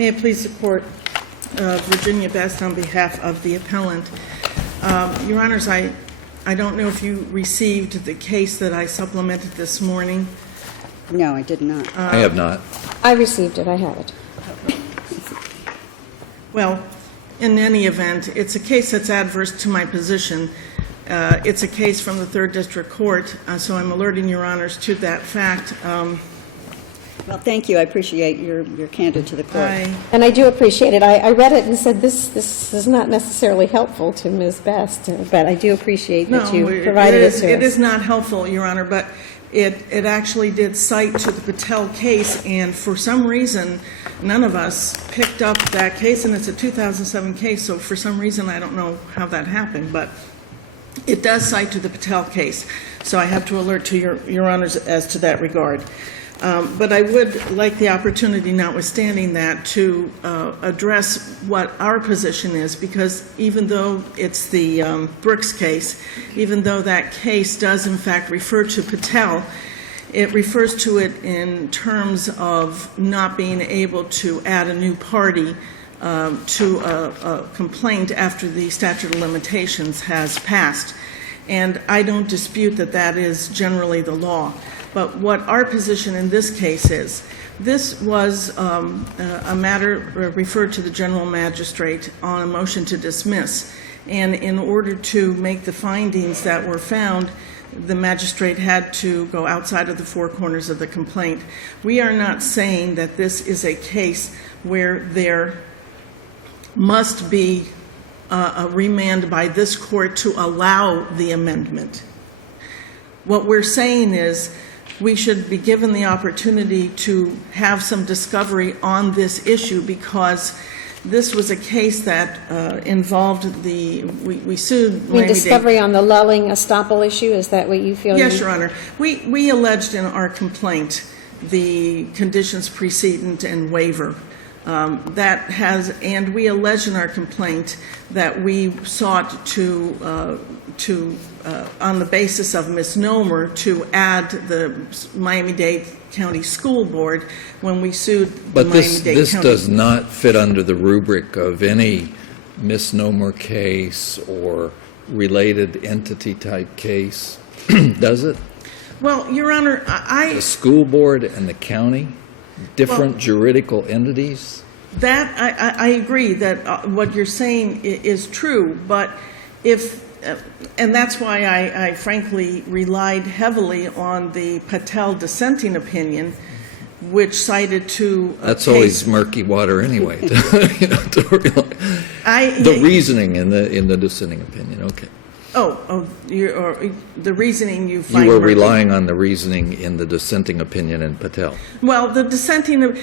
May it please the Court, Virginia Best on behalf of the appellant. Your Honors, I don't know if you received the case that I supplemented this morning. No, I did not. I have not. I received it. I have it. Well, in any event, it's a case that's adverse to my position. It's a case from the 3rd District Court, so I'm alerting Your Honors to that fact. Well, thank you. I appreciate your candor to the court. And I do appreciate it. I read it and said this is not necessarily helpful to Ms. Best, but I do appreciate that you provided it to us. It is not helpful, Your Honor, but it actually did cite to the Patel case, and for some reason, none of us picked up that case, and it's a 2007 case, so for some reason, I don't know how that happened, but it does cite to the Patel case, so I have to alert to Your Honors as to that regard. But I would like the opportunity, notwithstanding that, to address what our position is, because even though it's the Brooks case, even though that case does in fact refer to Patel, it refers to it in terms of not being able to add a new party to a complaint after the statute of limitations has passed. And I don't dispute that that is generally the law. But what our position in this case is, this was a matter referred to the general magistrate on a motion to dismiss. And in order to make the findings that were found, the magistrate had to go outside of the four corners of the complaint. We are not saying that this is a case where there must be a remand by this court to allow the amendment. What we're saying is we should be given the opportunity to have some discovery on this issue, because this was a case that involved we sued Miami-Dade. You mean discovery on the lulling estoppel issue? Is that what you feel? Yes, Your Honor. We alleged in our complaint the conditions precedent and waiver. And we allege in our complaint that we sought to on the basis of misnomer, to add the Miami-Dade County School Board when we sued the Miami-Dade County. But this does not fit under the rubric of any misnomer case or related entity type case, does it? Well, Your Honor, The school board and the county, different juridical entities? That, I agree that what you're saying is true, but and that's why I frankly relied heavily on the Patel dissenting opinion, which cited to a That's case. always murky water anyway. The reasoning in the dissenting opinion, okay. The reasoning you find You were murky. relying on the reasoning in the dissenting opinion in Patel. Well, the dissenting,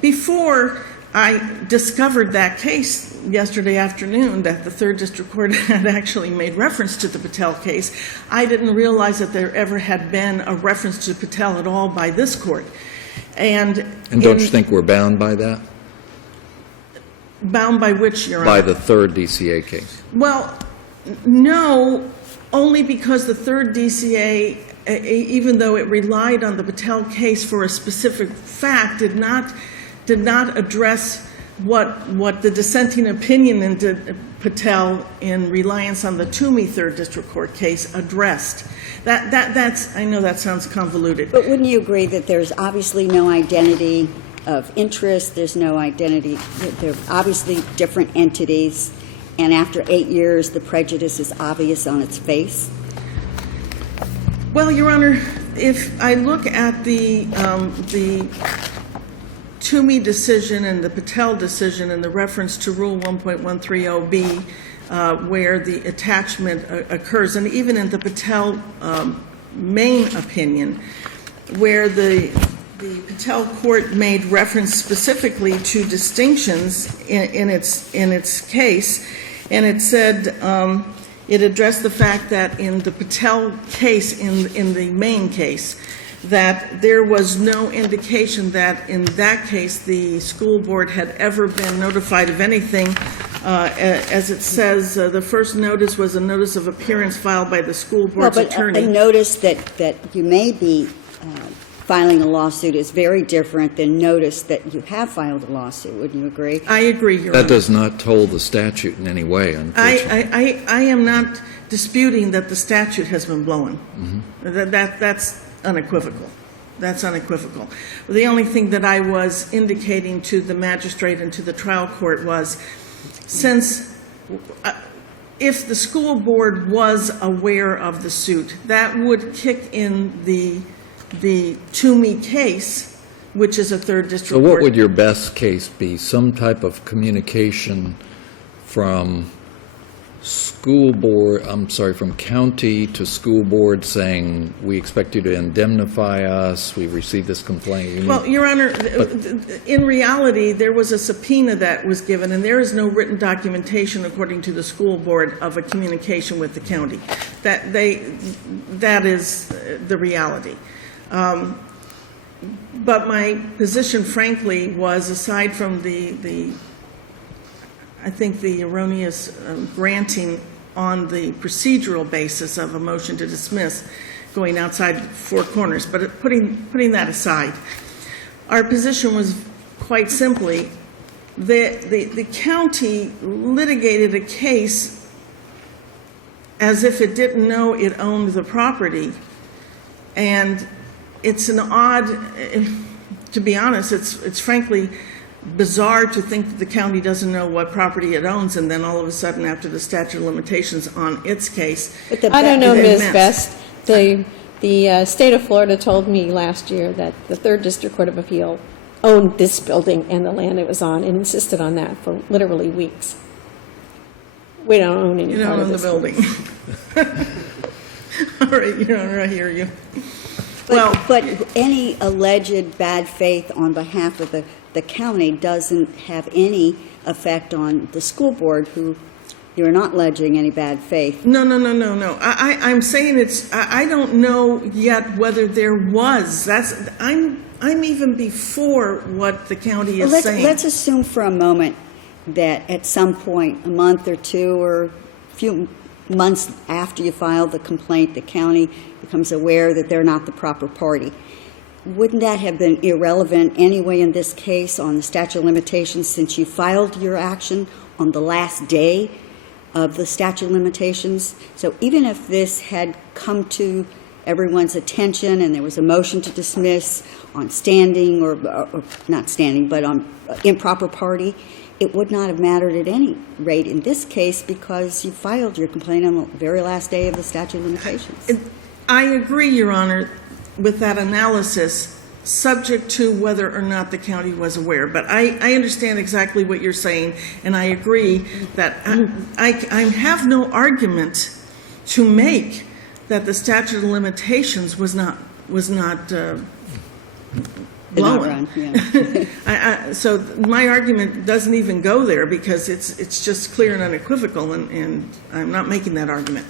before I discovered that case yesterday afternoon, that the 3rd District Court had actually made reference to the Patel case, I didn't realize that there ever had been a reference to Patel at all by this court. And don't you think we're bound by that? Bound by which, Your Honor? By the 3rd DCA case? Well, no, only because the 3rd DCA, even though it relied on the Patel case for a specific fact, did not address what the dissenting opinion in Patel in reliance on the Toomey 3rd District Court case addressed. That's, I know that sounds convoluted. But wouldn't you agree that there's obviously no identity of interest, there's no identity, they're obviously different entities, and after 8 years the prejudice is obvious on its face? Well, Your Honor, if I look at the Toomey decision and the Patel decision and the reference to Rule 1.130B, where the attachment occurs, and even in the Patel main opinion, where the Patel court made reference specifically to distinctions in its case, and it said it addressed the fact that in the Patel case, in the main case, that there was no indication that in that case the school board had ever been notified of anything. As it says, the first notice was a notice of appearance filed by the school board's attorney. A notice that you may be filing a lawsuit is very different than notice that you have filed a lawsuit. Wouldn't you agree? I agree, Your Honor. That does not toll the statute in any way, unfortunately. I am not disputing that the statute has been blown. That's unequivocal. That's unequivocal. The only thing that I was indicating to the magistrate and to the trial court was, since if the school board was aware of the suit, that would kick in the Toomey case, which is a third district So court. what would your best case be? Some type of communication from from county to school board saying, we expect you to indemnify us, we received this complaint. Well, Your Honor, in reality, there was a subpoena that was given, and there is no written documentation, according to the school board, of a communication with the county. That is the reality. But my position, frankly, was, aside from I think the erroneous granting on the procedural basis of a motion to dismiss, going outside four corners, but putting that aside, our position was quite simply that the county litigated a case as if it didn't know it owned the property, and it's an odd, to be honest, it's frankly bizarre to think that the county doesn't know what property it owns, and then all of a sudden, after the statute of limitations on its case. I don't know, Ms. Best. The state of Florida told me last year that the Third District Court of Appeal owned this building and the land it was on, and insisted on that for literally weeks. We don't own any part of this. You don't own the building. All right, Your Honor, I hear you. But any alleged bad faith on behalf of the county doesn't have any effect on the school board, who you're not alleging any bad faith. No. I'm saying I don't know yet whether there was. I'm even before what the county is saying. Let's assume for a moment that at some point, a month or two or a few months after you file the complaint, the county becomes aware that they're not the proper party. Wouldn't that have been irrelevant anyway in this case on the statute of limitations, since you filed your action on the last day of the statute of limitations? So even if this had come to everyone's attention and there was a motion to dismiss on standing or not standing, but on improper party, it would not have mattered at any rate in this case, because you filed your complaint on the very last day of the statute of limitations. I agree, Your Honor, with that analysis, subject to whether or not the county was aware. But I understand exactly what you're saying, and I agree that I have no argument to make that the statute of limitations was not blown. Yeah. So my argument doesn't even go there, because it's just clear and unequivocal, and I'm not making that argument.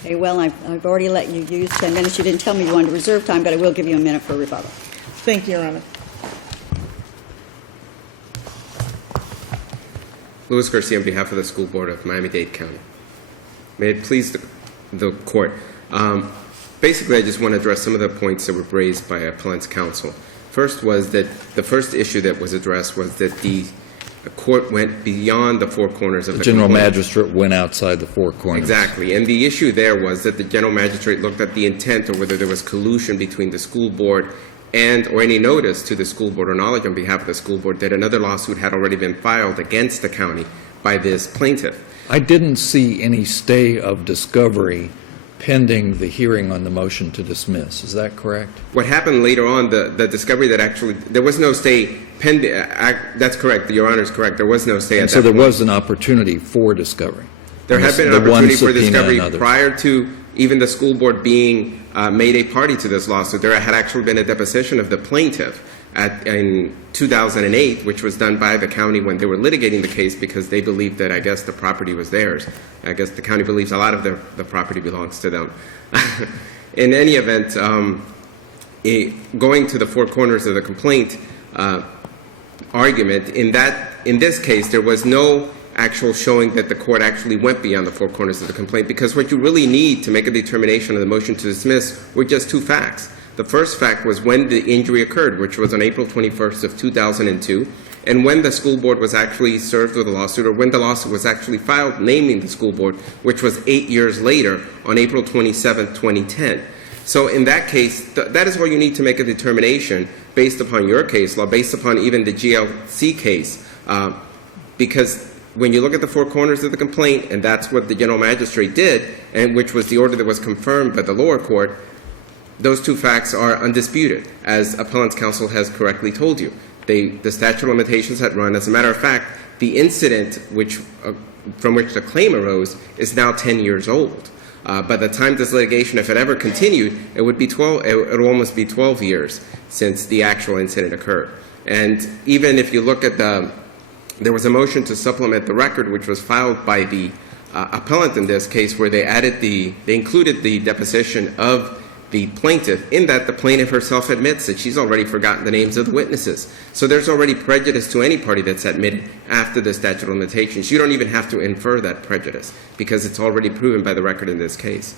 Okay, well, I've already let you use 10 minutes. You didn't tell me you wanted to reserve time, but I will give you a minute for rebuttal. Thank you, Your Honor. Louis Garcia on behalf of the School Board of Miami-Dade County. May it please the Court. Basically, I just want to address some of the points that were raised by Appellant's counsel. First was that the first issue that was addressed was that the court went beyond the four corners of the general complaint. magistrate went outside the four corners. Exactly. And the issue there was that the general magistrate looked at the intent, or whether there was collusion between the school board or any notice to the school board or knowledge on behalf of the school board that another lawsuit had already been filed against the county by this plaintiff. I didn't see any stay of discovery pending the hearing on the motion to dismiss. Is that correct? What happened later on, the discovery that actually, there was no stay pending. That's correct. Your Honor is correct. There was no stay at that point. So there was an opportunity for discovery. There had been an opportunity for discovery prior to even the school board being made a party to this lawsuit. There had actually been a deposition of the plaintiff in 2008, which was done by the county when they were litigating the case, because they believed that, I guess, the property was theirs. I guess the county believes a lot of the property belongs to them. In any event, going to the four corners of the complaint argument, in this case, there was no actual showing that the court actually went beyond the four corners of the complaint, because what you really need to make a determination of the motion to dismiss were just two facts. The first fact was when the injury occurred, which was on April 21st of 2002, and when the school board was actually served with a lawsuit, or when the lawsuit was actually filed naming the school board, which was 8 years later on April 27th, 2010. So in that case, that is where you need to make a determination based upon your case law, based upon even the GLC case, because when you look at the four corners of the complaint, and that's what the general magistrate did, and which was the order that was confirmed by the lower court, those two facts are undisputed, as appellant's counsel has correctly told you. The statute of limitations had run. As a matter of fact, the incident from which the claim arose is now 10 years old. By the time this litigation, if it ever continued, it would almost be 12 years since the actual incident occurred. And even if you look at there was a motion to supplement the record, which was filed by the appellant in this case, where they included the deposition of the plaintiff, in that the plaintiff herself admits that she's already forgotten the names of the witnesses. So there's already prejudice to any party that's admitted after the statute of limitations. You don't even have to infer that prejudice, because it's already proven by the record in this case.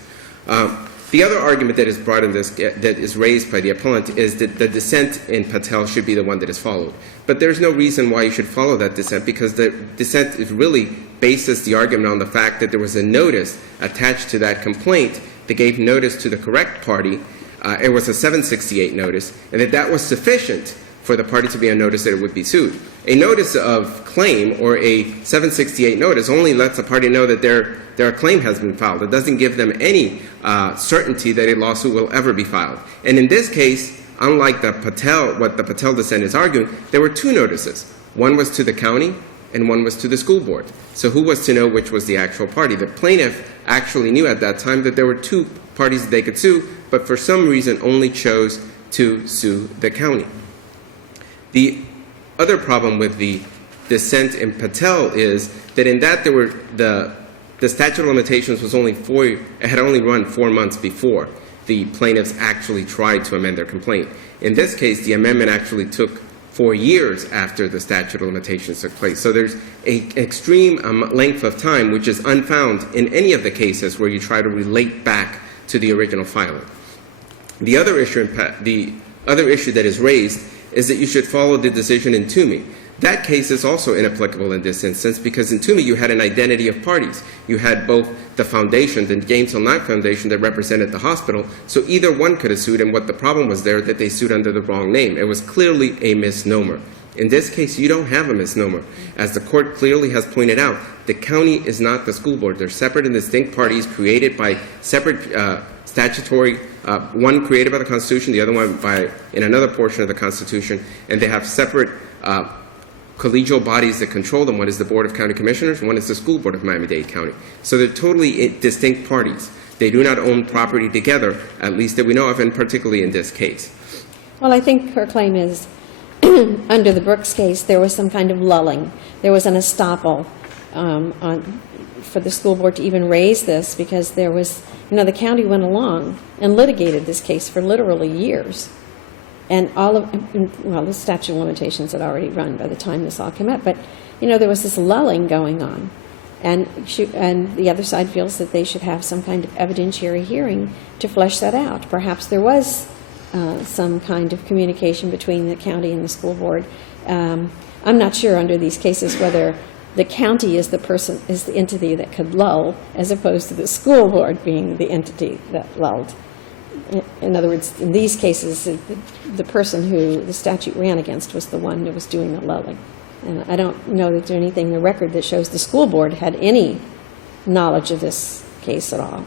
The other argument that is brought in this, that is raised by the appellant, is that the dissent in Patel should be the one that is followed. But there's no reason why you should follow that dissent, because the dissent really bases the argument on the fact that there was a notice attached to that complaint that gave notice to the correct party. It was a 768 notice, and that was sufficient for the party to be on notice that it would be sued. A notice of claim, or a 768 notice, only lets a party know that their claim has been filed. It doesn't give them any certainty that a lawsuit will ever be filed. And in this case, unlike what the Patel dissent is arguing, there were two notices. One was to the county, and one was to the school board. So who was to know which was the actual party? The plaintiff actually knew at that time that there were two parties that they could sue, but for some reason only chose to sue the county. The other problem with the dissent in Patel is that in that the statute of limitations was had only run 4 months before the plaintiffs actually tried to amend their complaint. In this case, the amendment actually took 4 years after the statute of limitations took place. So there's an extreme length of time which is unfound in any of the cases where you try to relate back to the original filing. The other issue that is raised is that you should follow the decision in Toomey. That case is also inapplicable in this instance, because in Toomey you had an identity of parties. You had both the foundation, the James Hill Knight Foundation, that represented the hospital, so either one could have sued, and what the problem was there, that they sued under the wrong name. It was clearly a misnomer. In this case, you don't have a misnomer. As the court clearly has pointed out, the county is not the school board. They're separate and distinct parties created by separate statutory, one created by the Constitution, the other one in another portion of the Constitution, and they have separate collegial bodies that control them. One is the Board of County Commissioners, one is the School Board of Miami-Dade County. So they're totally distinct parties. They do not own property together, at least that we know of, and particularly in this case. Well, I think her claim is, under the Brooks case, there was some kind of lulling. There was an estoppel for the school board to even raise this, because there was, the county went along and litigated this case for literally years. And the statute of limitations had already run by the time this all came up. But, there was this lulling going on. And the other side feels that they should have some kind of evidentiary hearing to flesh that out. Perhaps there was some kind of communication between the county and the school board. I'm not sure under these cases whether the county is the entity that could lull, as opposed to the school board being the entity that lulled. In other words, in these cases, the person who the statute ran against was the one that was doing the lulling. And I don't know that there's anything in the record that shows the school board had any knowledge of this case at all.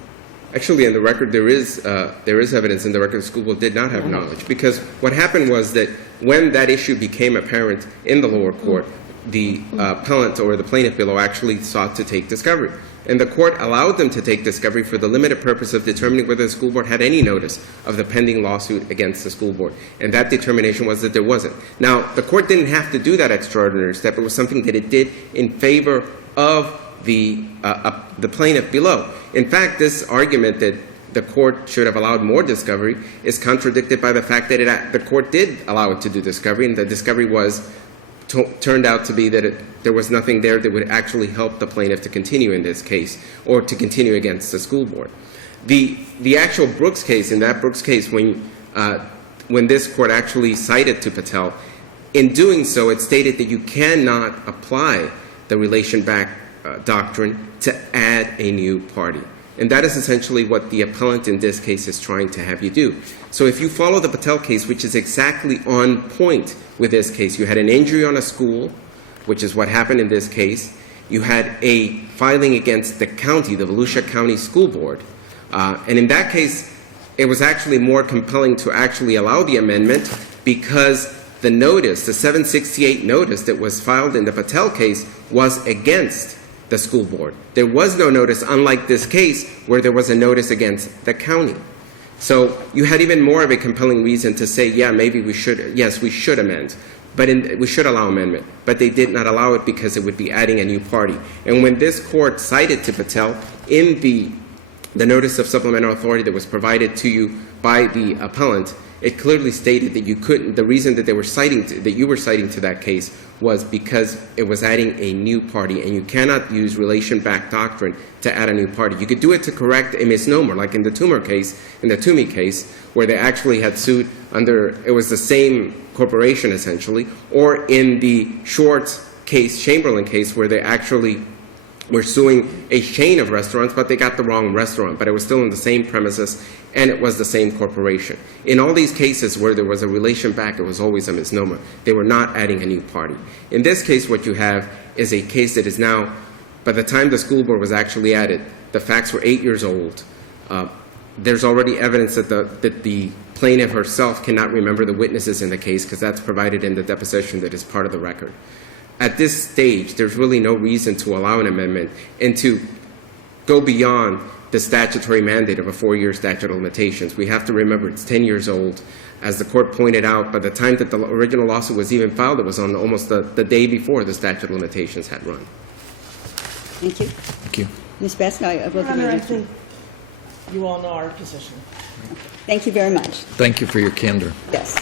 Actually, in the record, there is evidence in the record the school board did not have knowledge, because what happened was that when that issue became apparent in the lower court, the appellant or the plaintiff below actually sought to take discovery. And the court allowed them to take discovery for the limited purpose of determining whether the school board had any notice of the pending lawsuit against the school board. And that determination was that there wasn't. Now, the court didn't have to do that extraordinary step. It was something that it did in favor of the plaintiff below. In fact, this argument that the court should have allowed more discovery is contradicted by the fact that the court did allow it to do discovery, and the discovery turned out to be that there was nothing there that would actually help the plaintiff to continue in this case, or to continue against the school board. The actual Brooks case, in that Brooks case, when when this court actually cited to Patel, in doing so, it stated that you cannot apply the relation back doctrine to add a new party. And that is essentially what the appellant in this case is trying to have you do. So if you follow the Patel case, which is exactly on point with this case, you had an injury on a school, which is what happened in this case. You had a filing against the county, the Volusia County School Board. And in that case, it was actually more compelling to actually allow the amendment because the notice, the 768 notice that was filed in the Patel case was against the school board. There was no notice, unlike this case where there was a notice against the county. So you had even more of a compelling reason to say, yeah, maybe we should, yes, we should amend, but we should allow amendment. But they did not allow it because it would be adding a new party. And when this court cited to Patel in the notice of supplemental authority that was provided to you by the appellant, it clearly stated that you couldn't, the reason that they were citing, that you were citing to that case was because it was adding a new party, and you cannot use relation back doctrine to add a new party. You could do it to correct a misnomer, like in the Toomey case, where they actually had sued under, it was the same corporation essentially, or in the Schwartz case, Chamberlain case, where they actually were suing a chain of restaurants, but they got the wrong restaurant, but it was still in the same premises, and it was the same corporation. In all these cases where there was a relation back, it was always a misnomer. They were not adding a new party. In this case, what you have is a case that is now, by the time the school board was actually added, the facts were 8 years old. There's already evidence that the plaintiff herself cannot remember the witnesses in the case because that's provided in the deposition that is part of the record. At this stage, there's really no reason to allow an amendment and to go beyond the statutory mandate of a 4-year statute of limitations. We have to remember it's 10 years old. As the court pointed out, by the time that the original lawsuit was even filed, it was on almost the day before the statute of limitations had run. Thank you. Thank you. Ms. Best, I will Your Honor, I think you all know our position. Thank you very much. Thank you for your candor. Yes.